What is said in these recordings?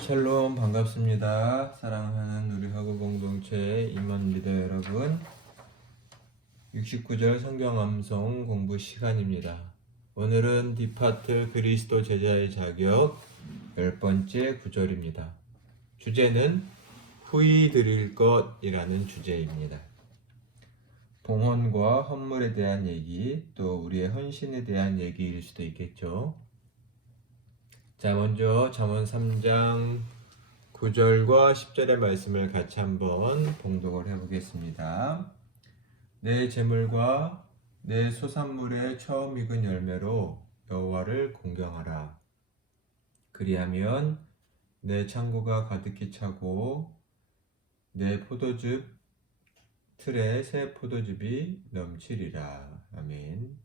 샬롬 반갑습니다. 사랑하는 우리 화구 공동체 임원 리더 여러분, 69절 성경 암송 공부 시간입니다. 오늘은 디파트 그리스도 제자의 자격 10번째 구절입니다. 주제는 후히 드릴 것이라는 주제입니다. 봉헌과 헌물에 대한 얘기, 또 우리의 헌신에 대한 얘기일 수도 있겠죠. 자, 먼저 잠언 3장 9절과 10절의 말씀을 같이 한번 봉독을 해보겠습니다. 내 재물과 내 소산물의 처음 익은 열매로 여호와를 공경하라. 그리하면 내 창고가 가득히 차고 내 포도즙 틀에 새 포도즙이 넘치리라. 아멘.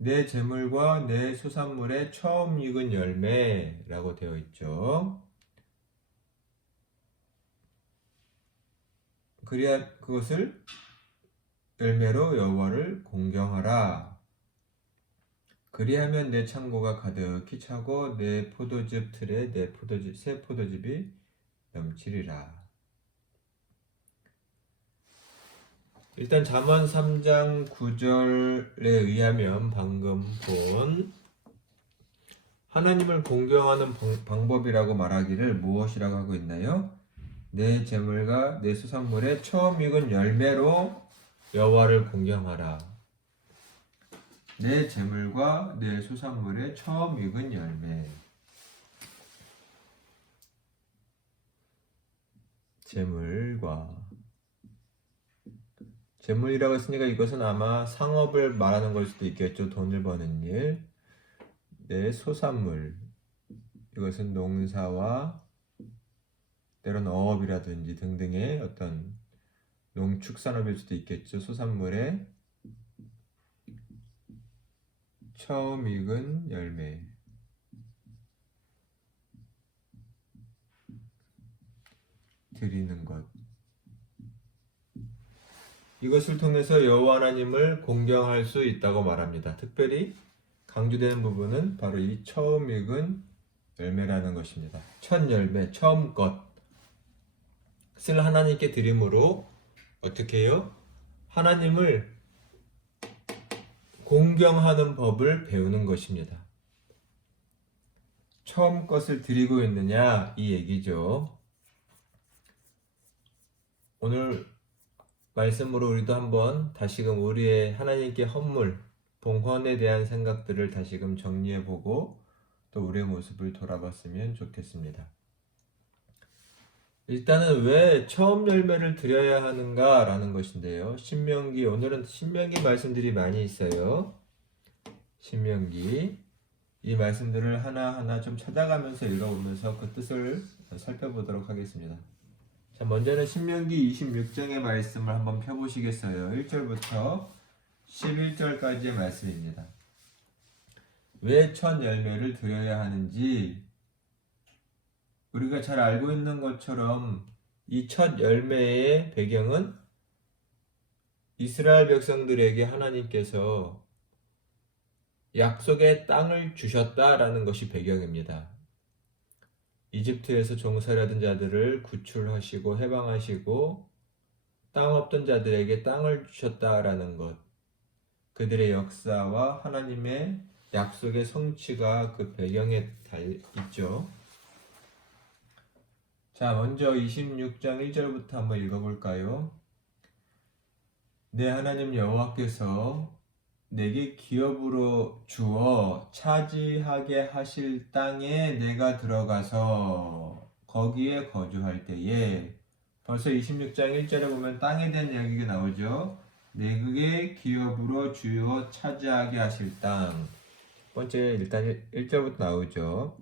내 재물과 내 소산물의 처음 익은 열매라고 되어 있죠. 그것을 열매로 여호와를 공경하라. 그리하면 내 창고가 가득히 차고 내 포도즙 틀에 새 포도즙이 넘치리라. 일단 잠언 3장 9절에 의하면 방금 본 하나님을 공경하는 방법이라고 말하기를 무엇이라고 하고 있나요? 내 재물과 내 수산물의 처음 익은 열매로 여호와를 공경하라. 내 재물과 내 수산물의 처음 익은 열매. 재물이라고 했으니까 이것은 아마 상업을 말하는 걸 수도 있겠죠. 돈을 버는 일. 내 소산물. 이것은 농사와 때로는 어업이라든지 등등의 어떤 농축산업일 수도 있겠죠. 소산물의 처음 익은 열매. 드리는 것. 이것을 통해서 여호와 하나님을 공경할 수 있다고 말합니다. 특별히 강조되는 부분은 바로 이 처음 익은 열매라는 것입니다. 첫 열매, 처음 것을 하나님께 드림으로 어떻게 해요? 하나님을 공경하는 법을 배우는 것입니다. 처음 것을 드리고 있느냐 이 얘기죠. 오늘 말씀으로 우리도 한번 다시금 우리의 하나님께 헌물, 봉헌에 대한 생각들을 다시금 정리해보고 또 우리의 모습을 돌아봤으면 좋겠습니다. 일단은 왜 처음 열매를 드려야 하는가라는 것인데요. 신명기, 오늘은 신명기 말씀들이 많이 있어요. 신명기, 이 말씀들을 하나하나 좀 찾아가면서 읽어보면서 그 뜻을 살펴보도록 하겠습니다. 자, 먼저는 신명기 26장의 말씀을 한번 펴보시겠어요. 1절부터 11절까지의 말씀입니다. 왜 첫 열매를 드려야 하는지 우리가 잘 알고 있는 것처럼 이 첫 열매의 배경은 이스라엘 백성들에게 하나님께서 약속의 땅을 주셨다라는 것이 배경입니다. 이집트에서 종살이하던 자들을 구출하시고 해방하시고 땅 없던 자들에게 땅을 주셨다라는 것, 그들의 역사와 하나님의 약속의 성취가 그 배경에 있죠. 자, 먼저 26장 1절부터 한번 읽어볼까요? 내 하나님 여호와께서 내게 기업으로 주어 차지하게 하실 땅에 내가 들어가서 거기에 거주할 때에, 벌써 26장 1절에 보면 땅에 대한 이야기가 나오죠. 내게 기업으로 주어 차지하게 하실 땅. 첫 번째 일단 1절부터 나오죠.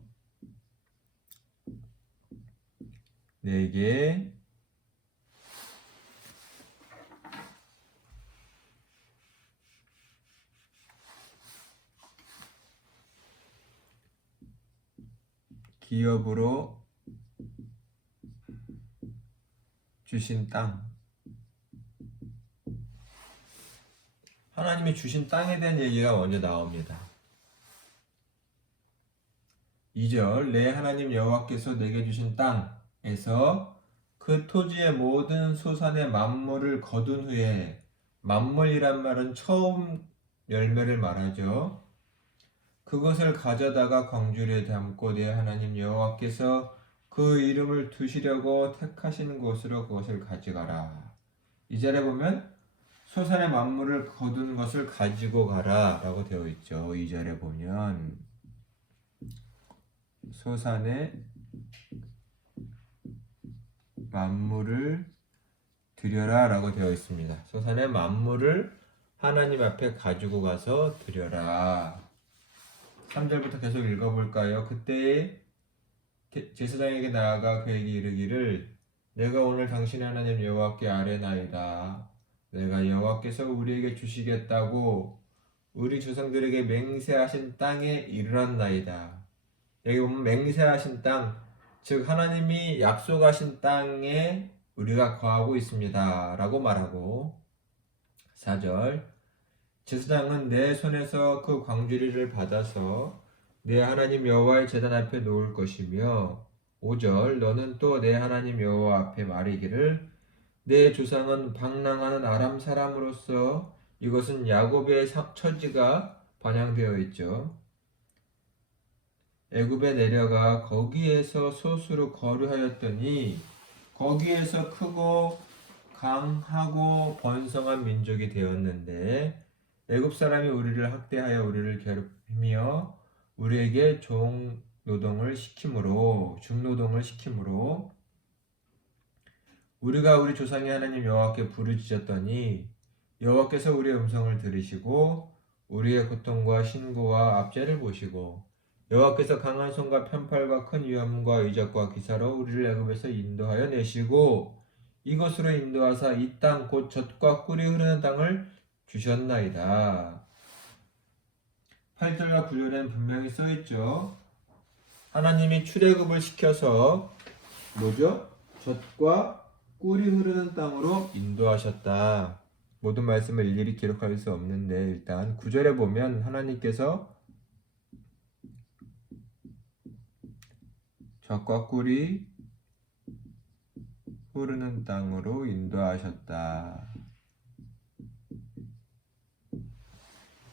내게 기업으로 주신 땅. 하나님이 주신 땅에 대한 얘기가 먼저 나옵니다. 2절 내 하나님 여호와께서 내게 주신 땅에서 그 토지의 모든 소산의 만물을 거둔 후에, 만물이란 말은 처음 열매를 말하죠. 그것을 가져다가 광주리에 담고 내 하나님 여호와께서 그 이름을 두시려고 택하신 곳으로 그것을 가져가라. 이 절에 보면 소산의 만물을 거둔 것을 가지고 가라 라고 되어 있죠. 이 절에 보면 소산의 만물을 드려라 라고 되어 있습니다. 소산의 만물을 하나님 앞에 가지고 가서 드려라. 3절부터 계속 읽어볼까요? 그때 제사장에게 나아가 그에게 이르기를 내가 오늘 당신의 하나님 여호와께 아뢰나이다. 내가 여호와께서 우리에게 주시겠다고 우리 조상들에게 맹세하신 땅에 이르렀나이다. 여기 보면 맹세하신 땅, 즉 하나님이 약속하신 땅에 우리가 거하고 있습니다 라고 말하고, 4절 제사장은 내 손에서 그 광주리를 받아서 내 하나님 여호와의 제단 앞에 놓을 것이며, 5절 너는 또 내 하나님 여호와 앞에 말하기를 내 조상은 방랑하는 아람 사람으로서 이것은 야곱의 처지가 반영되어 있죠. 애굽에 내려가 거기에서 소수로 거류하였더니 거기에서 크고 강하고 번성한 민족이 되었는데 애굽 사람이 우리를 학대하여 우리를 괴롭히며 우리에게 중노동을 시키므로 우리가 우리 조상의 하나님 여호와께 부르짖었더니 여호와께서 우리의 음성을 들으시고 우리의 고통과 신고와 압제를 보시고 여호와께서 강한 손과 편팔과 큰 위엄과 이적과 기사로 우리를 애굽에서 인도하여 내시고 이곳으로 인도하사 이 땅 곧 젖과 꿀이 흐르는 땅을 주셨나이다. 8절과 9절에는 분명히 써있죠. 하나님이 출애굽을 시켜서 젖과 꿀이 흐르는 땅으로 인도하셨다. 모든 말씀을 일일이 기록할 수 없는데 일단 9절에 보면 하나님께서 젖과 꿀이 흐르는 땅으로 인도하셨다.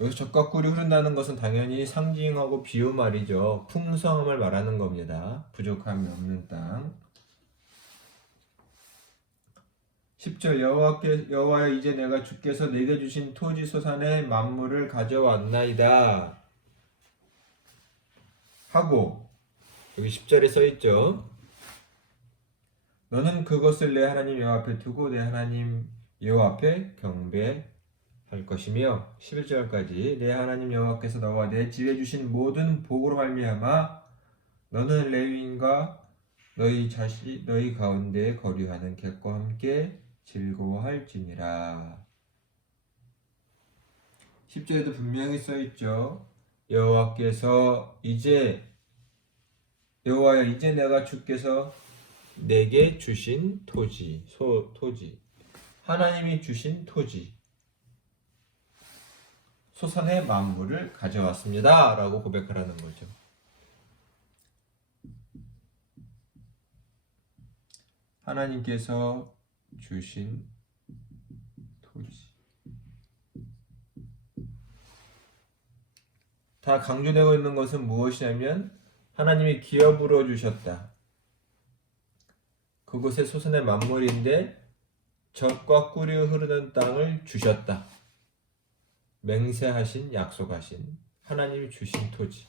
여기서 젖과 꿀이 흐른다는 것은 당연히 상징하고 비유 말이죠. 풍성함을 말하는 겁니다. 부족함이 없는 땅. 10절 여호와여 이제 내가 주께서 내게 주신 토지 소산의 만물을 가져왔나이다 하고, 여기 10절에 써있죠. 너는 그것을 내 하나님 여호와 앞에 두고 내 하나님 여호와 앞에 경배할 것이며, 11절까지 내 하나님 여호와께서 너와 내 집에 주신 모든 복으로 말미암아 너는 레위인과 너희 가운데 거류하는 객과 함께 즐거워할지니라. 10절에도 분명히 써있죠. 여호와여 이제 내가 주께서 내게 주신 토지, 하나님이 주신 토지, 소산의 만물을 가져왔습니다 라고 고백하라는 거죠. 하나님께서 주신 토지. 다 강조되고 있는 것은 무엇이냐면 하나님이 기업으로 주셨다. 그곳의 소산의 만물인데 젖과 꿀이 흐르는 땅을 주셨다. 맹세하신, 약속하신 하나님이 주신 토지.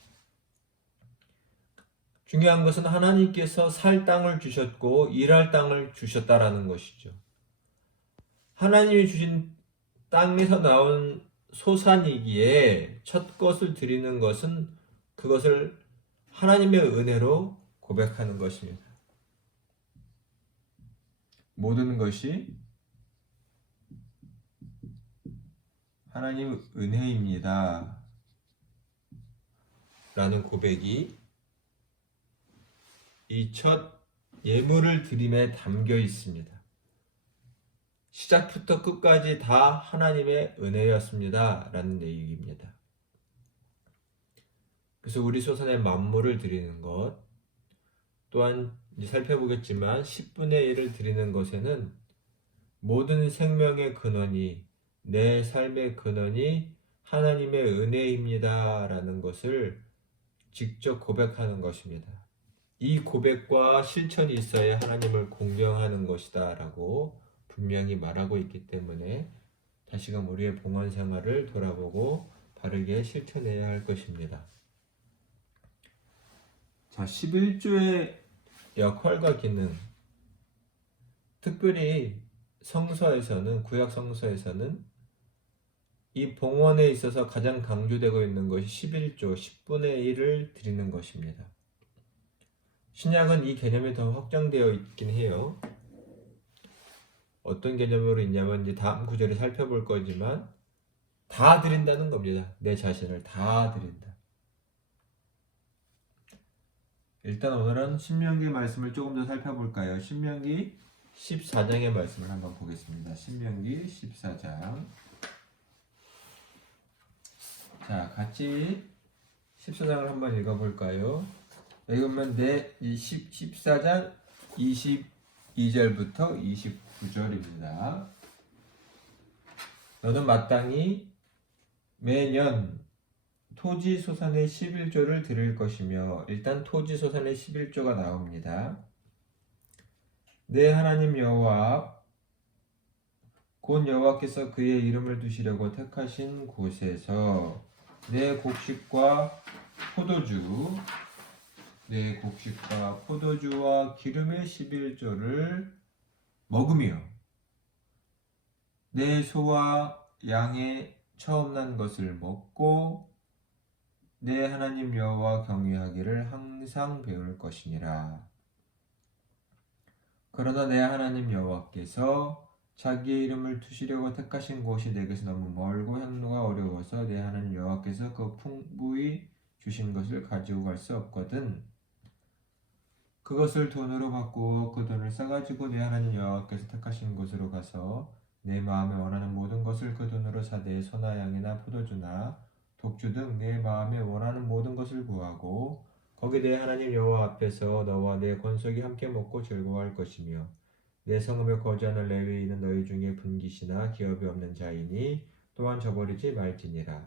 중요한 것은 하나님께서 살 땅을 주셨고 일할 땅을 주셨다라는 것이죠. 하나님이 주신 땅에서 나온 소산이기에 첫 것을 드리는 것은 그것을 하나님의 은혜로 고백하는 것입니다. 모든 것이 하나님 은혜입니다 라는 고백이 이 첫 예물을 드림에 담겨 있습니다. 시작부터 끝까지 다 하나님의 은혜였습니다 라는 얘기입니다. 그래서 우리 소산의 만물을 드리는 것, 또한 이제 살펴보겠지만 10분의 1을 드리는 것에는 모든 생명의 근원이, 내 삶의 근원이 하나님의 은혜입니다라는 것을 직접 고백하는 것입니다. 이 고백과 실천이 있어야 하나님을 공경하는 것이다 라고 분명히 말하고 있기 때문에 다시금 우리의 봉헌 생활을 돌아보고 바르게 실천해야 할 것입니다. 자, 11조의 역할과 기능, 특별히 성서에서는, 구약 성서에서는 이 봉헌에 있어서 가장 강조되고 있는 것이 11조, 10분의 1을 드리는 것입니다. 신약은 이 개념이 더 확장되어 있긴 해요. 어떤 개념으로 있냐면 이제 다음 구절에 살펴볼 거지만 다 드린다는 겁니다. 내 자신을 다 드린다. 일단 오늘은 신명기 말씀을 조금 더 살펴볼까요? 신명기 14장의 말씀을 한번 보겠습니다. 신명기 14장. 자, 같이 14장을 한번 읽어볼까요? 여기 보면 이 14장 22절부터 29절입니다. 너는 마땅히 매년 토지 소산의 11조를 드릴 것이며, 일단 토지 소산의 11조가 나옵니다. 내 하나님 여호와 곧 여호와께서 그의 이름을 두시려고 택하신 곳에서 내 곡식과 포도주와 기름의 11조를 먹으며 내 소와 양의 처음 난 것을 먹고 내 하나님 여호와 경외하기를 항상 배울 것이니라. 그러나 내 하나님 여호와께서 자기의 이름을 두시려고 택하신 곳이 내게서 너무 멀고 향로가 어려워서 내 하나님 여호와께서 그 풍부히 주신 것을 가지고 갈 수 없거든. 그것을 돈으로 바꾸어 그 돈을 싸가지고 내 하나님 여호와께서 택하신 곳으로 가서 내 마음에 원하는 모든 것을 그 돈으로 사되 소나 양이나 포도주나 독주 등 내 마음에 원하는 모든 것을 구하고 거기 내 하나님 여호와 앞에서 너와 내 권속이 함께 먹고 즐거워할 것이며 내 성읍에 거주하는 레위인은 너희 중에 분깃이나 기업이 없는 자이니 또한 저버리지 말지니라.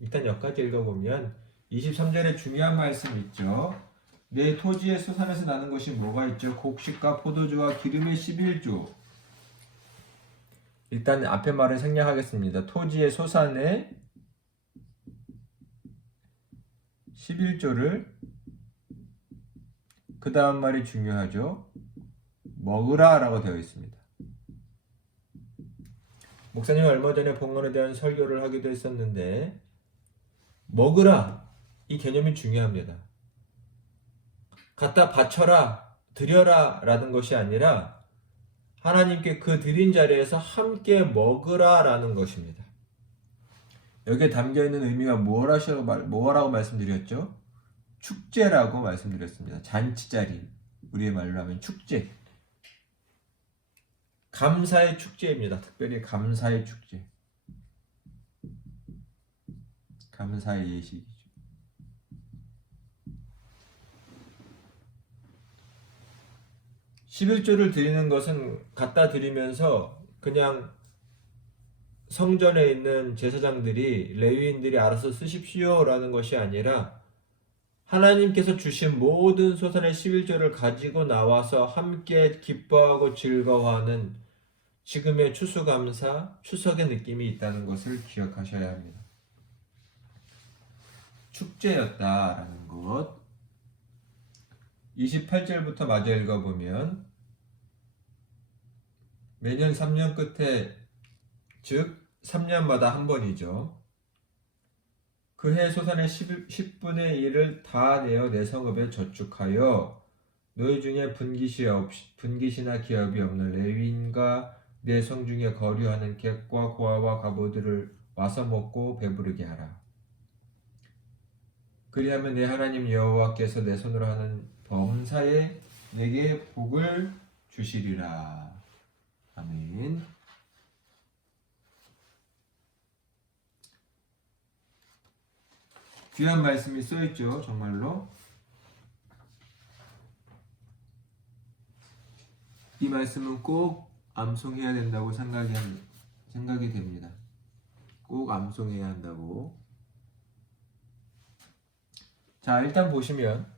일단 여기까지 읽어보면 23절에 중요한 말씀이 있죠. 내 토지의 소산에서 나는 것이 뭐가 있죠? 곡식과 포도주와 기름의 11조. 일단 앞에 말을 생략하겠습니다. 토지의 소산의 11조를, 그 다음 말이 중요하죠. 먹으라 라고 되어 있습니다. 목사님이 얼마 전에 봉헌에 대한 설교를 하기도 했었는데 먹으라, 이 개념이 중요합니다. 갖다 바쳐라, 드려라 라는 것이 아니라 하나님께 그 드린 자리에서 함께 먹으라 라는 것입니다. 여기에 담겨있는 의미가 뭐라고 말씀드렸죠? 축제라고 말씀드렸습니다. 잔치자리, 우리의 말로 하면 축제. 감사의 축제입니다. 특별히 감사의 축제. 감사의 예식이죠. (11조를) 드리는 것은 갖다 드리면서 그냥 성전에 있는 제사장들이, 레위인들이 알아서 쓰십시오 라는 것이 아니라 하나님께서 주신 모든 소산의 11조를 가지고 나와서 함께 기뻐하고 즐거워하는 지금의 추수감사, 추석의 느낌이 있다는 것을 기억하셔야 합니다. 축제였다라는 것. 28절부터 마저 읽어보면 매년 3년 끝에, 즉 3년마다 한 번이죠. 그 해 소산의 10분의 1을 다 내어 내 성읍에 저축하여 너희 중에 분깃이나 기업이 없는 레위인과 내 성중에 거류하는 객과 고아와 가보들을 와서 먹고 배부르게 하라. 그리하면 내 하나님 여호와께서 내 손으로 하는 범사에 내게 복을 주시리라. 아멘. 귀한 말씀이 써있죠. 정말로 이 말씀은 꼭 암송해야 된다고 생각이 됩니다. 꼭 암송해야 한다고. 자, 일단 보시면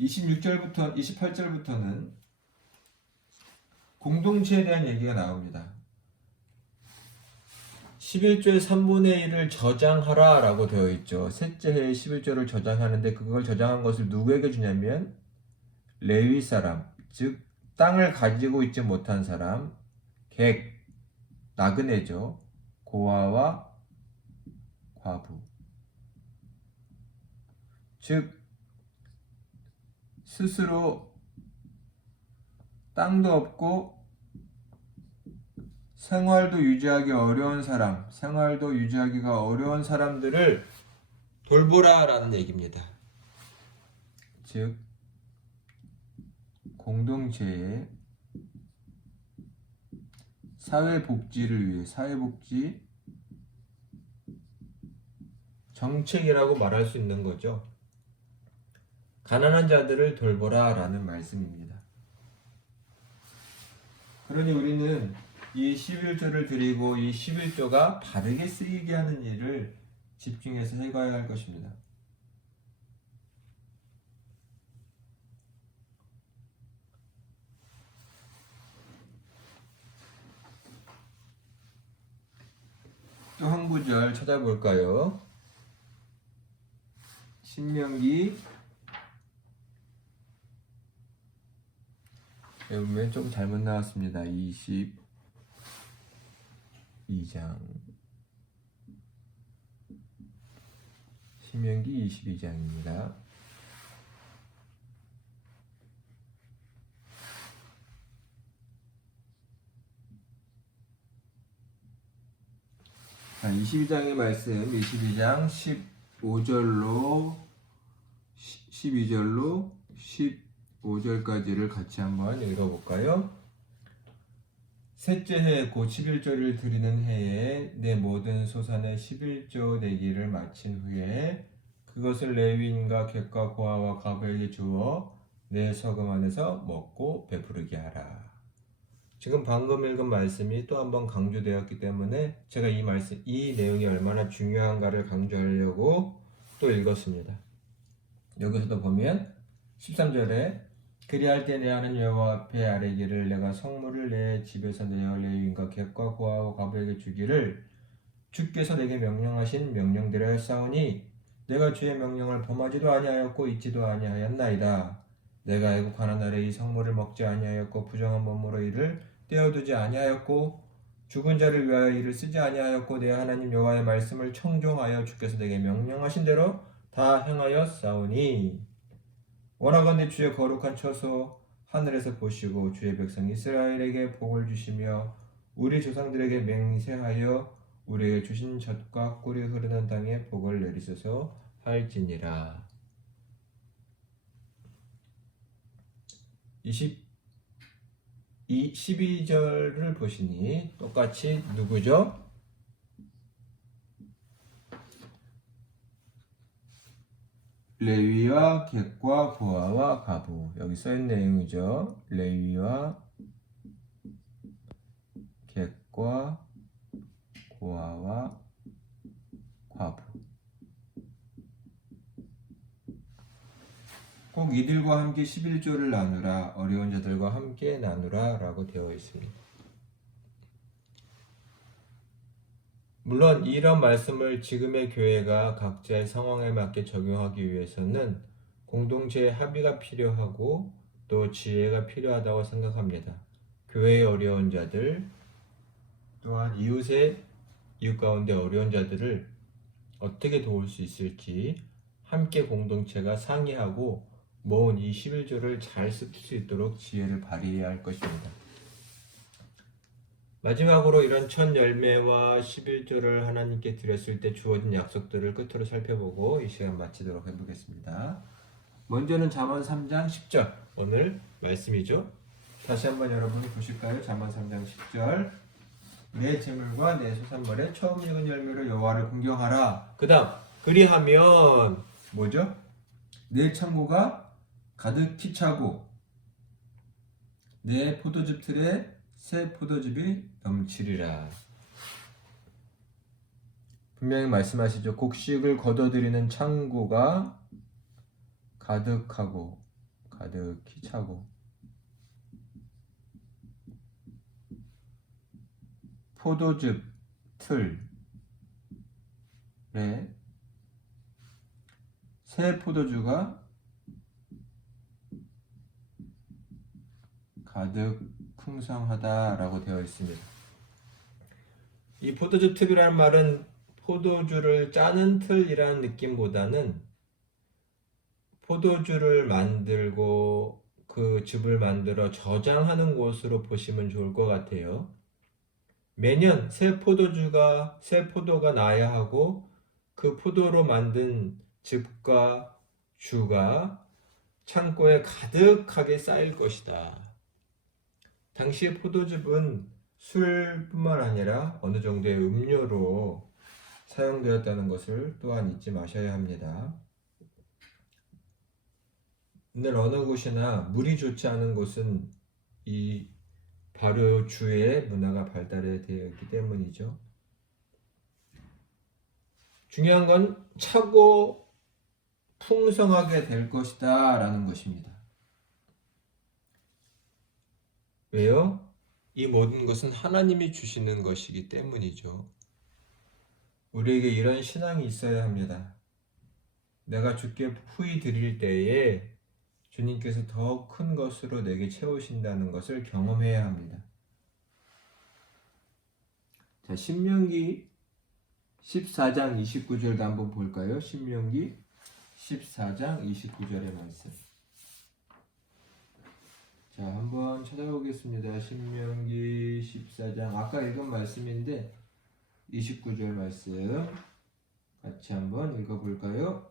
26절부터 28절부터는 공동체에 대한 얘기가 나옵니다. 11조의 3분의 1을 저장하라 라고 되어 있죠. 셋째 해에 11조를 저장하는데 그걸 저장한 것을 누구에게 주냐면 레위 사람, 즉 땅을 가지고 있지 못한 사람, 객, 나그네죠. 고아와 과부. 즉 스스로 땅도 없고 생활도 유지하기 어려운 사람, 생활도 유지하기가 어려운 사람들을 돌보라라는 얘기입니다. 즉 공동체의 사회복지를 위해 사회복지 정책이라고 말할 수 있는 거죠. 가난한 자들을 돌보라라는 말씀입니다. 그러니 우리는 이 11조를 드리고 이 11조가 바르게 쓰이게 하는 일을 집중해서 해가야 할 것입니다. 또 한 구절 찾아볼까요? 신명기 여기 조금 잘못 나왔습니다. 22장 신명기 22장입니다. 자, 22장의 말씀 22장 15절로 12절로 15절까지를 같이 한번 읽어볼까요? 셋째 해 곧 11조를 드리는 해에 내 모든 소산의 11조 내기를 마친 후에 그것을 레위인과 객과 고아와 과부에게 주어 내 서금 안에서 먹고 베푸르게 하라. 지금 방금 읽은 말씀이 또 한 번 강조되었기 때문에 제가 이 내용이 얼마나 중요한가를 강조하려고 또 읽었습니다. 여기서도 보면 13절에 그리할 때 내 하나님 여호와 앞에 아뢰기를 내가 성물을 내 집에서 내어 레위인과 객과 고아와 과부에게 주기를 주께서 내게 명령하신 명령대로 하였사오니 내가 주의 명령을 범하지도 아니하였고 잊지도 아니하였나이다. 내가 애국하는 날에 이 성물을 먹지 아니하였고 부정한 몸으로 이를 떼어두지 아니하였고 죽은 자를 위하여 이를 쓰지 아니하였고 내 하나님 여호와의 말씀을 청종하여 주께서 내게 명령하신 대로 다 행하였사오니 원하건대 주의 거룩한 처소 하늘에서 보시고 주의 백성 이스라엘에게 복을 주시며 우리 조상들에게 맹세하여 우리에게 주신 젖과 꿀이 흐르는 땅에 복을 내리소서 할지니라. 12절을 보시니 똑같이 누구죠? 레위와 객과 고아와 과부. 여기 써있는 내용이죠. 레위와 객과 고아와 과부. 꼭 이들과 함께 11조를 나누라. 어려운 자들과 함께 나누라 라고 되어 있습니다. 물론 이런 말씀을 지금의 교회가 각자의 상황에 맞게 적용하기 위해서는 공동체의 합의가 필요하고 또 지혜가 필요하다고 생각합니다. 교회의 어려운 자들 또한 이웃 가운데 어려운 자들을 어떻게 도울 수 있을지 함께 공동체가 상의하고 모은 이 11조를 잘 쓸 수 있도록 지혜를 발휘해야 할 것입니다. 마지막으로 이런 첫 열매와 11조를 하나님께 드렸을 때 주어진 약속들을 끝으로 살펴보고 이 시간 마치도록 해보겠습니다. 먼저는 잠언 3장 10절 오늘 말씀이죠. 다시 한번 여러분 보실까요? 잠언 3장 10절 내 재물과 내 소산물의 처음 익은 열매로 여호와를 공경하라. 그 다음 그리하면 뭐죠? 내 창고가 가득히 차고 내 포도즙 틀에 새 포도즙이 넘치리라. 분명히 말씀하시죠. 곡식을 거둬들이는 창고가 가득하고 가득히 차고 포도즙 틀에 새 포도주가 가득 풍성하다라고 되어 있습니다. 이 포도즙 팁이라는 말은 포도주를 짜는 틀이라는 느낌보다는 포도주를 만들고 그 즙을 만들어 저장하는 곳으로 보시면 좋을 것 같아요. 매년 새 포도가 나야 하고 그 포도로 만든 즙과 주가 창고에 가득하게 쌓일 것이다. 당시의 포도즙은 술뿐만 아니라 어느 정도의 음료로 사용되었다는 것을 또한 잊지 마셔야 합니다. 오늘 어느 곳이나 물이 좋지 않은 곳은 이 발효주의 문화가 발달해 되어 있기 때문이죠. 중요한 건 차고 풍성하게 될 것이다 라는 것입니다. 왜요? 이 모든 것은 하나님이 주시는 것이기 때문이죠. 우리에게 이런 신앙이 있어야 합니다. 내가 주께 후히 드릴 때에 주님께서 더 큰 것으로 내게 채우신다는 것을 경험해야 합니다. 자, 신명기 14장 29절도 한번 볼까요? 신명기 14장 29절의 말씀. 자, 한번 찾아보겠습니다. 신명기 14장 아까 읽은 말씀인데 29절 말씀 같이 한번 읽어볼까요?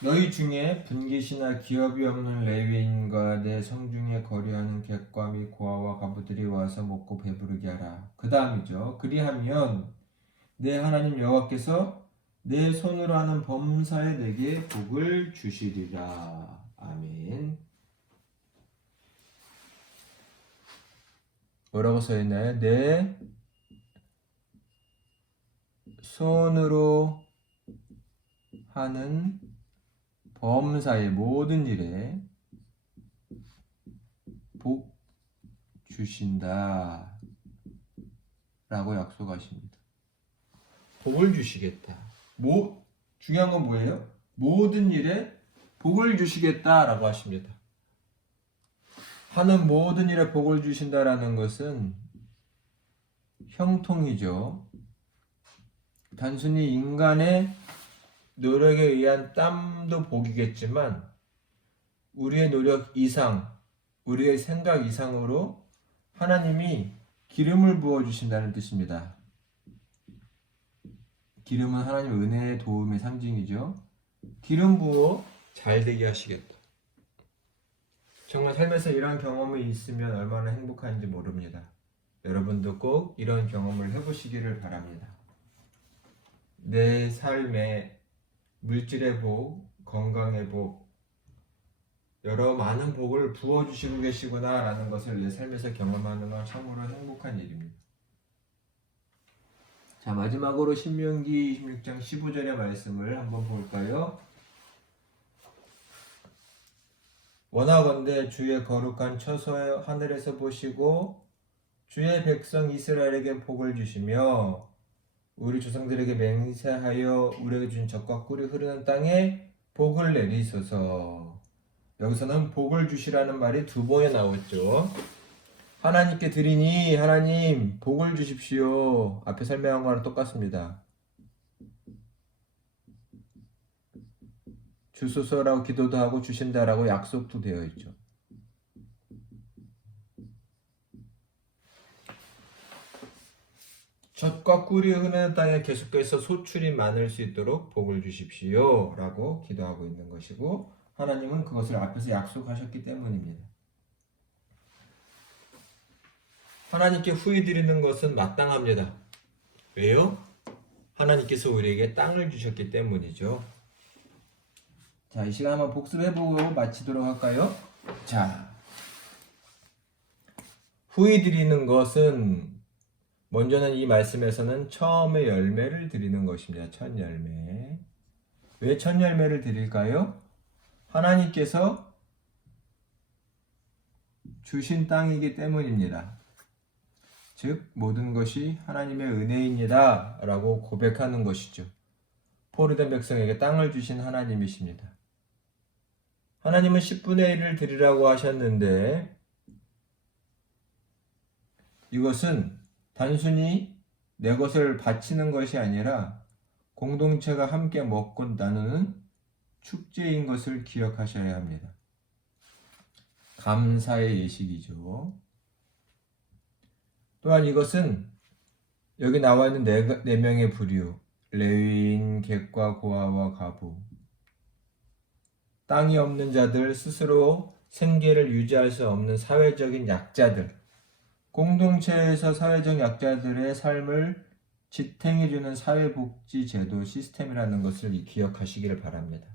너희 중에 분깃이나 기업이 없는 레위인과 내 성중에 거류하는 객과 및 고아와 과부들이 와서 먹고 배부르게 하라. 그 다음이죠. 그리하면 내 하나님 여호와께서 내 손으로 하는 범사에 내게 복을 주시리라. 아멘. 뭐라고 써있나요? 내 손으로 하는 범사의 모든 일에 복 주신다 라고 약속하십니다. 복을 주시겠다. 중요한 건 뭐예요? 모든 일에 복을 주시겠다 라고 하십니다. 하는 모든 일에 복을 주신다라는 것은 형통이죠. 단순히 인간의 노력에 의한 땀도 복이겠지만 우리의 노력 이상, 우리의 생각 이상으로 하나님이 기름을 부어주신다는 뜻입니다. 기름은 하나님의 은혜의 도움의 상징이죠. 기름 부어 잘되게 하시겠다. 정말 삶에서 이런 경험이 있으면 얼마나 행복한지 모릅니다. 여러분도 꼭 이런 경험을 해보시기를 바랍니다. 내 삶에 물질의 복, 건강의 복, 여러 많은 복을 부어주시고 계시구나 라는 것을 내 삶에서 경험하는 건 참으로 행복한 일입니다. 자, 마지막으로 신명기 26장 15절의 말씀을 한번 볼까요? 원하건대 주의 거룩한 처소 하늘에서 보시고 주의 백성 이스라엘에게 복을 주시며 우리 조상들에게 맹세하여 우리에게 준 젖과 꿀이 흐르는 땅에 복을 내리소서. 여기서는 복을 주시라는 말이 두 번에 나왔죠. 하나님께 드리니 하나님 복을 주십시오. 앞에 설명한 거랑 똑같습니다. 주소서라고 기도도 하고 주신다라고 약속도 되어 있죠. 젖과 꿀이 흐르는 땅에 계속해서 소출이 많을 수 있도록 복을 주십시오 라고 기도하고 있는 것이고 하나님은 그것을 앞에서 약속하셨기 때문입니다. 하나님께 후히 드리는 것은 마땅합니다. 왜요? 하나님께서 우리에게 땅을 주셨기 때문이죠. 자, 이 시간 한번 복습해보고 마치도록 할까요? 자, 후히 드리는 것은 먼저는 이 말씀에서는 처음의 열매를 드리는 것입니다. 첫 열매. 왜 첫 열매를 드릴까요? 하나님께서 주신 땅이기 때문입니다. 즉 모든 것이 하나님의 은혜입니다 라고 고백하는 것이죠. 포로된 백성에게 땅을 주신 하나님이십니다. 하나님은 10분의 1을 드리라고 하셨는데 이것은 단순히 내 것을 바치는 것이 아니라 공동체가 함께 먹고 나누는 축제인 것을 기억하셔야 합니다. 감사의 예식이죠. 또한 이것은 여기 나와 있는 네 명의 부류, 레위인, 객과 고아와 과부, 땅이 없는 자들, 스스로 생계를 유지할 수 없는 사회적인 약자들, 공동체에서 사회적 약자들의 삶을 지탱해주는 사회복지제도 시스템이라는 것을 기억하시기를 바랍니다.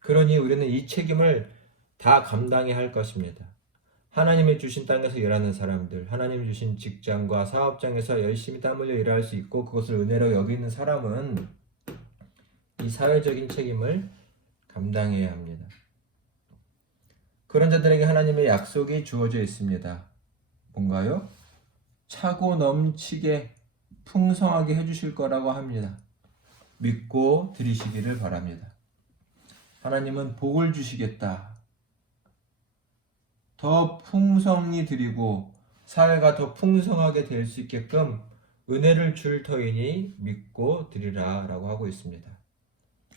그러니 우리는 이 책임을 다 감당해야 할 것입니다. 하나님이 주신 땅에서 일하는 사람들, 하나님이 주신 직장과 사업장에서 열심히 땀 흘려 일할 수 있고 그것을 은혜로 여기는 사람은 이 사회적인 책임을 감당해야 합니다. 그런 자들에게 하나님의 약속이 주어져 있습니다. 뭔가요? 차고 넘치게 풍성하게 해주실 거라고 합니다. 믿고 드리시기를 바랍니다. 하나님은 복을 주시겠다. 더 풍성히 드리고 사회가 더 풍성하게 될 수 있게끔 은혜를 줄 터이니 믿고 드리라 라고 하고 있습니다.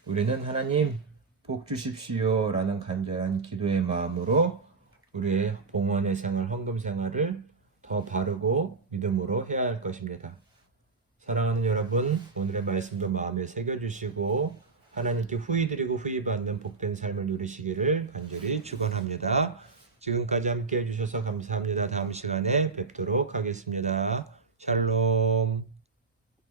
우리는 하나님 복 주십시오 라는 간절한 기도의 마음으로 우리의 봉헌의 생활, 헌금 생활을 더 바르고 믿음으로 해야 할 것입니다. 사랑하는 여러분, 오늘의 말씀도 마음에 새겨주시고 하나님께 후히 드리고 후히 받는 복된 삶을 누리시기를 간절히 축원합니다. 지금까지 함께 해주셔서 감사합니다. 다음 시간에 뵙도록 하겠습니다. 샬롬.